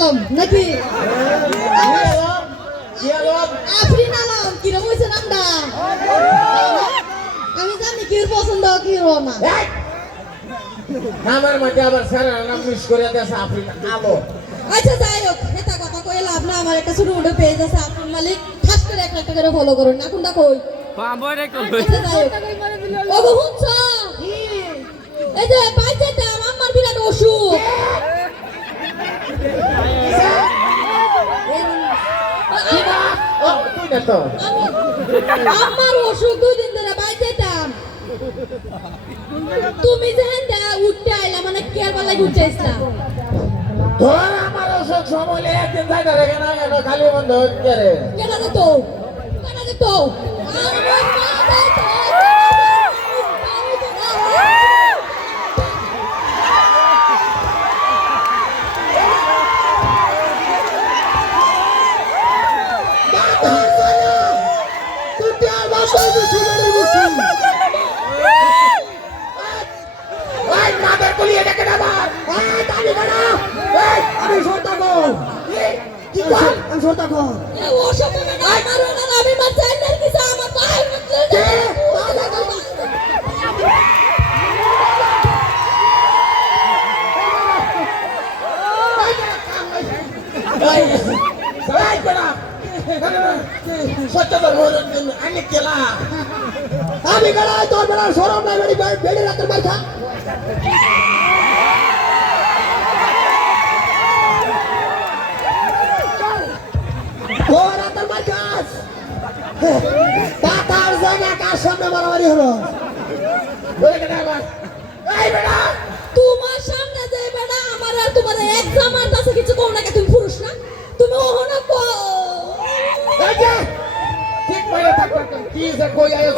আলম নাকি আফরিন আলম কিরম হয়েছে নামটা আমি জানি কি পছন্দ কি না নামের মধ্যে আবার সারা নাম মিস করে দেছে আফরিন আলো। আচ্ছা যাই হোক এটা কথা কই লাভ না আমার একটা ছোট মোটো পেজ আছে আফরিন মালিক খাস করে একটা করে ফলো করুন না কোনটা কই আচ্ছা যাই হোক ওগো হুনছ এই যে বাইতে দাম আমার বিরাট অসুখ আমার অসুখ 2 দিন ধরে বাইতে দাম তুমি যেন দা উঠতে আইলা মানে কেয়ার বালাই উঠতে আইছলা ধর আমার অসুখ সময় একদিন যাই না রে কেন খালি বন্ধ হচ্ছে রে কেন তো আমার মা যাইতো আমি মা চাইনার কি আমার ভাই আমি গড়া তোর বেড়া সরম নাই বেড়ে রাতের মাইখা পাতার জায়গা কার সামনে মারামারি হলো তোমার সামনে যে বেটা আমার আর তোমার এক্সাম আর কাছে কিছু কও না তুমি পুরুষ না তুমি ওহনা কো ঠিক মানে থাকবা কি যে কই আয়